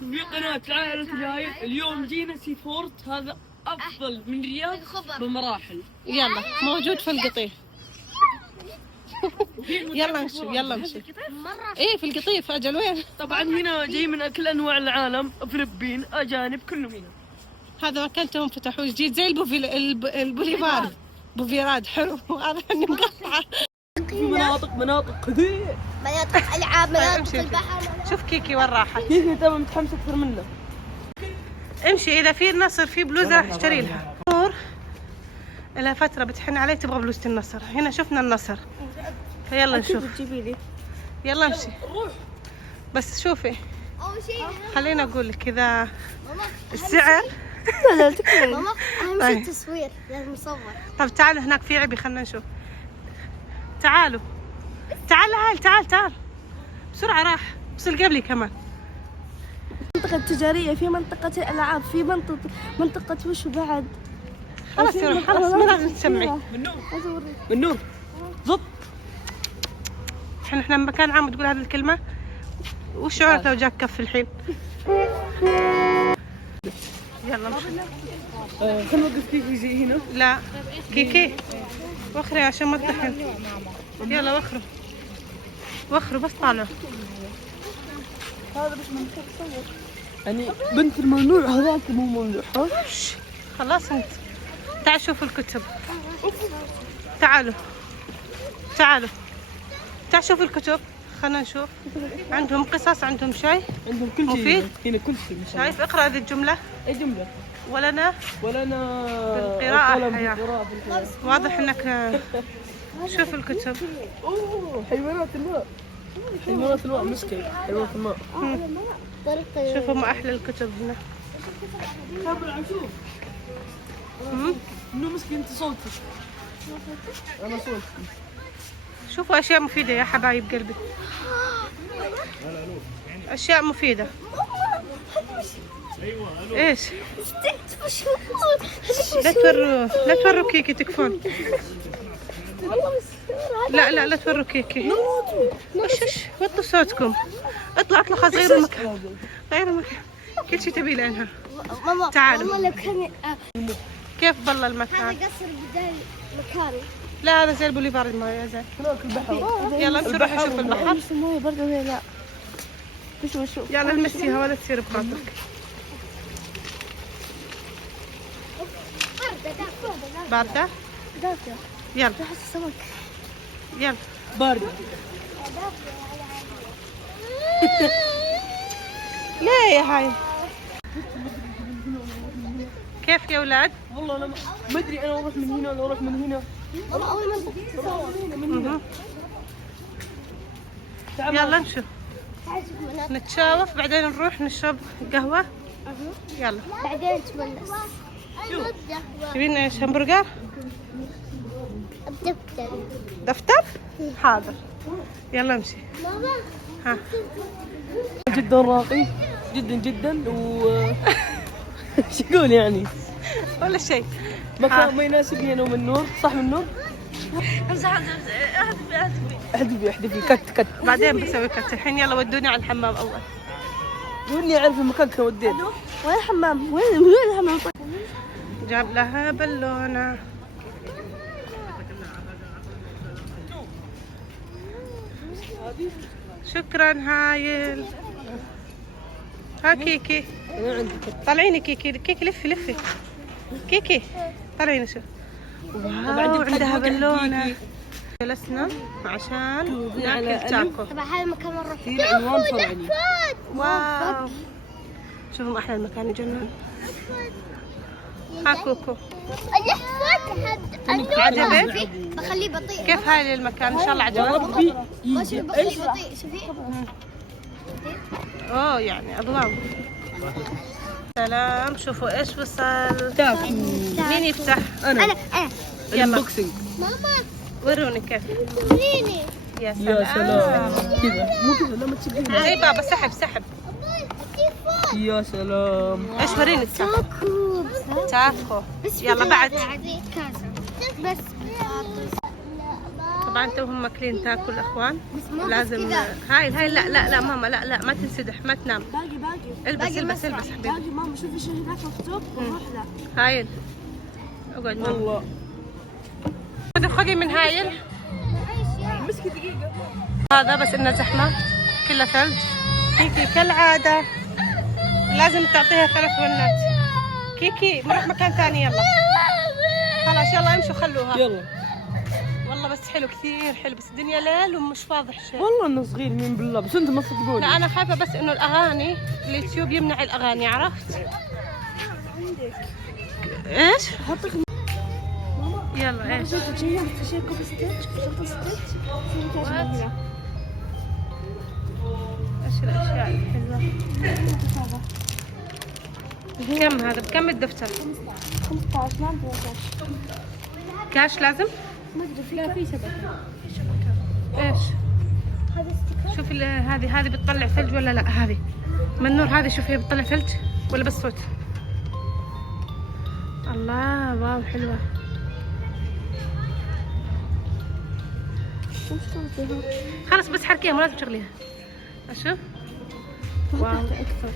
في قناة عائلة الهايل. اليوم جينا سي فورت، هذا أفضل من رياض بمراحل. يلا موجود في القطيف. يلا نمشي يلا نمشي. ايه في القطيف. اجل وين؟ طبعا هنا جاي من كل أنواع العالم، فلبين، أجانب، كلهم هنا. هذا مكانتهم فتحوه جديد زي البوليفار. بوفيراد حلو. هذا اني مقطعه. في مناطق كثير، مناطق العاب، مناطق البحر. شوف كيكي وين راحت. كيكي تبى متحمس أكثر منا. امشي اذا في النصر في بلوزه راح اشتري لها. نور لها فتره بتحن علي تبغى بلوزه النصر. هنا شفنا النصر فيلا نشوف. يلا امشي بس شوفي. أول شيء خليني اقول لك اذا ماما السعر. ماما أهم شيء التصوير، لازم نصور. طب تعالوا هناك في عبي خلنا نشوف. تعالوا تعال بسرعه راح وصل قبلي كمان. منطقة تجارية، في منطقة الألعاب، في منطقة وش بعد؟ خلاص يروح خلاص ما لازم تسمعي. من نور ضبط. احنا بمكان عام وتقول هذه الكلمة. وش شعورك لو جاك كف الحين؟ يلا مشي. خلنا نوقف كيكي زي هنا. لا كيكي وخري عشان ما تطحن. يلا وخروا بس طالعوا. هذا بس من تصور يعني بنت الممنوع، هذاك مو ممنوع. خلاص انت تعال شوفوا الكتب. تعالوا تعال شوفوا الكتب. خلنا نشوف. عندهم قصص، عندهم شيء عندهم كل شيء مفيد. هنا كل شيء. شايف؟ اقرأ هذه الجملة. اي جملة؟ ولنا بالقراءة حياة. واضح انك شوف الكتب. اوه حيوانات الماء مسكين. حيوانات الماء. شوفوا ما احلى الكتب هنا. كابل عم شوف انه مسكين. انت صوتك انا صوتك. شوفوا اشياء مفيدة يا حبايب قلبي. اشياء مفيدة. ايش؟ لا توروا كيكي تكفون. لا توروا كيكي. وش وطوا صوتكم. اطلع خلاص غيروا المكان. كل شيء تبي لانها. تعالوا. ماما لو كان كيف ضل المكان؟ هذا قصر بدال مكاني. لا هذا زي البوليفار الماء يا زين. هناك البحر. يلا امشي روحي شوف البحر. بس المويه برضه هي لا. شوف يلا المسيها ولا تصير بخاطرك. باردة؟ دافع. يلا بحس السمك. يلا باردة. ليه يا هاي؟ كيف يا اولاد؟ والله انا ما ادري انا اروح من هنا ولا اروح من هنا. ماما أول ما تصور يلا نشوف نتشاوف بعدين نروح نشرب قهوة. يلا بعدين تونس. تبين ايش؟ همبرجر؟ دفتر؟ حاضر يلا امشي. ماما ها جدا راقي جدا و شو يقول يعني ولا شيء. مكان ما يناسبني انا ومن نور. صح من نور؟ احذفي كت. بعدين بسوي كت. الحين يلا ودوني على الحمام اول. ودني اعرف المكان كان وديت. وين الحمام؟ وين الحمام؟ جاب لها بالونة. شكرا هايل. ها كيكي انا عندي كت. طلعيني كيكي لفي كيكي طلعيني شوف. واو عندها بالونة. جلسنا عشان ناكل تاكو. طبعا هذا المكان مرة في عنوان فرعي. واو شوفوا احلى المكان يجنن. ها كوكو عجبك؟ بخليه بطيء. كيف هاي المكان؟ ان شاء الله يا عجبك. ربي بخليه بطيء. شوفي اوه يعني اضواء. سلام. شوفوا ايش وصل. تاكو. مين يفتح؟ أنا يلا البوكسينج. ماما وروني كيف. وريني. يا يا سلام. كذا مو كذا لما تشبهين. زي بابا سحب. يا سلام. ايش وريني السحب. تاكو. بس يلا بعد. بس طبعا توهم ماكلين تاكل اخوان. مو بس لازم كذا. هاي لا ماما لا ما تنسدح ما تنام. باقي البس البس البس حبيبي. باقي ماما شوفي شو هناك مكتوب ونروح له. هايل اقعد والله. خذي من هايل. مسكي دقيقة. هذا بس انه زحمة كله ثلج. كيكي كالعادة لازم تعطيها 3 ونات. كيكي نروح مكان ثاني يلا. خلاص يلا امشوا خلوها. يلا. والله بس حلو كثير حلو بس الدنيا ليل ومش واضح شيء. والله انه صغير مين بالله بس انت ما تصدقوني. لا انا خايفة بس انه الاغاني اليوتيوب يمنع الاغاني عرفت؟ ايش؟ حطك يلا ايش؟ شيء كوب ستيتش شرطة ستيتش. ايش الاشياء الحلوة؟ كم هذا؟ بكم الدفتر؟ 15 ما ادري كاش لازم؟ ما ادري لا في شبكة. ايش؟ هذا ستيكر. شوفي هذه بتطلع ثلج ولا لا؟ هذه من نور هذه شوفي بتطلع ثلج ولا بس صوت؟ الله واو حلوة. خلاص بس حركيها مو لازم تشغليها. اشوف واو اكثر.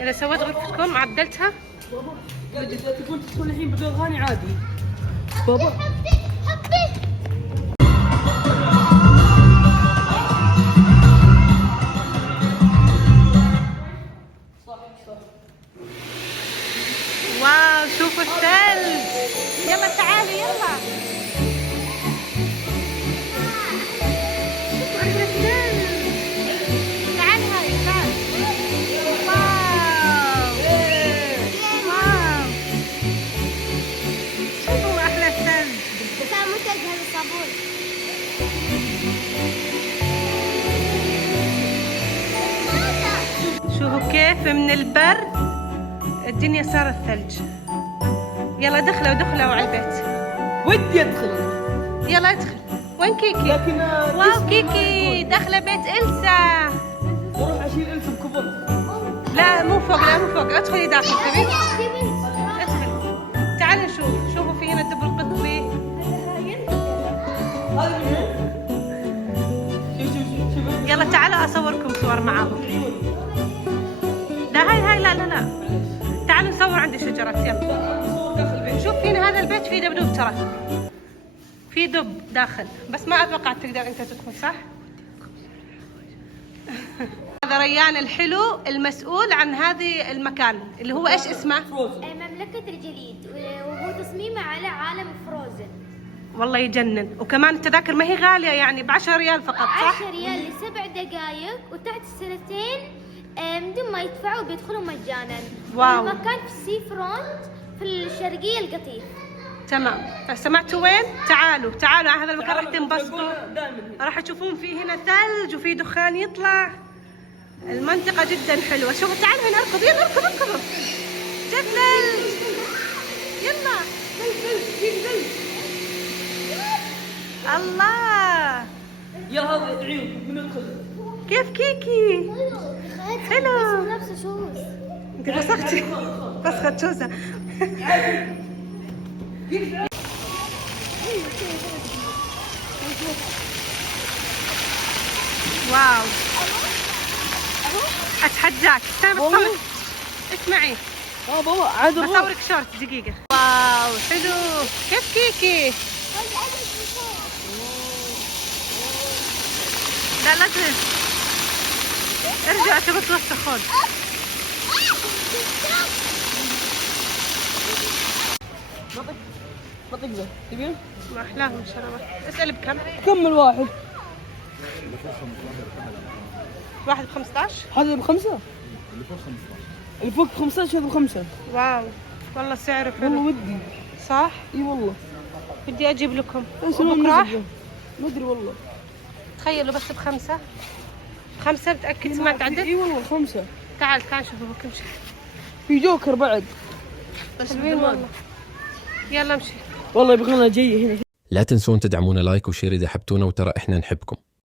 اذا سويت غرفتكم عدلتها اذا تبون تدخلون الحين بدون اغاني عادي. بابا. واو شوفوا الثلج. يلا تعالي يلا. شوفوا احلى الثلج. تعالي هاي تعال. واو واو شوفوا احلى الثلج. كان منتج هذا الصابون. شوفوا كيف من البرد الدنيا صارت ثلج. يلا دخلوا على البيت. ودي ادخل. يلا ادخل. وين كيكي؟ لكن واو كيكي داخله بيت إلسا. بروح اشيل إلسا بكبر. لا مو فوق لا مو فوق ادخلي داخل تبي؟ ادخل. تعالي نشوف. شوفوا في هنا الدب القطبي. هذا شوف. يلا تعالوا اصوركم صور معاهم. لا هاي لا تعالوا نصور عند الشجرات يلا. شوف هنا هذا البيت فيه دبدوب ترى. في دب داخل بس ما اتوقع تقدر انت تدخل صح؟ هذا ريان الحلو المسؤول عن هذه المكان اللي هو ايش اسمه؟ مملكة الجليد وهو تصميمه على عالم فروزن. والله يجنن وكمان التذاكر ما هي غالية يعني ب10 ريال فقط صح؟ 10 ريال ل7 دقائق وتحت السنتين بدون ما يدفعوا بيدخلوا مجانا. واو. المكان في سي فرونت في الشرقية القطيف. تمام سمعتوا وين؟ تعالوا على هذا المكان راح تنبسطوا. راح تشوفون فيه هنا ثلج وفي دخان يطلع. المنطقة جدا حلوة. شوفوا تعالوا هنا اركض يلا اركضوا. شوف ثلج. يلا. الله. يا هذا عيون بندخل. كيف كيكي؟ حلو. نفس شوز. انت بسختي بسخت شوزة. واو اتحداك استنى بصورك. اسمعي بابا عاد بصورك شورت دقيقة. واو حلو. كيف كيكي؟ لا تنزل. ارجع تبى توسخون. ما تقدر تبين؟ ما احلاهم الشربات. اسأل بكم؟ كمل واحد. واحد ب15. هذا ب5. اللي فوق 15 هذا ب5. واو والله سعره حلو. والله ودي. صح؟ اي والله. بدي اجيب لكم. بكره راح؟ ما ادري والله. تخيلوا بس ب5. 5 متأكد سمعت عدد؟ اي والله 5. تعال شوفوا كم شيء. في جوكر بعد. بس حلوين والله. يلا امشي. والله يبغى لنا جاي هنا. لا تنسون تدعمونا لايك وشير إذا حبتونا وترى إحنا نحبكم.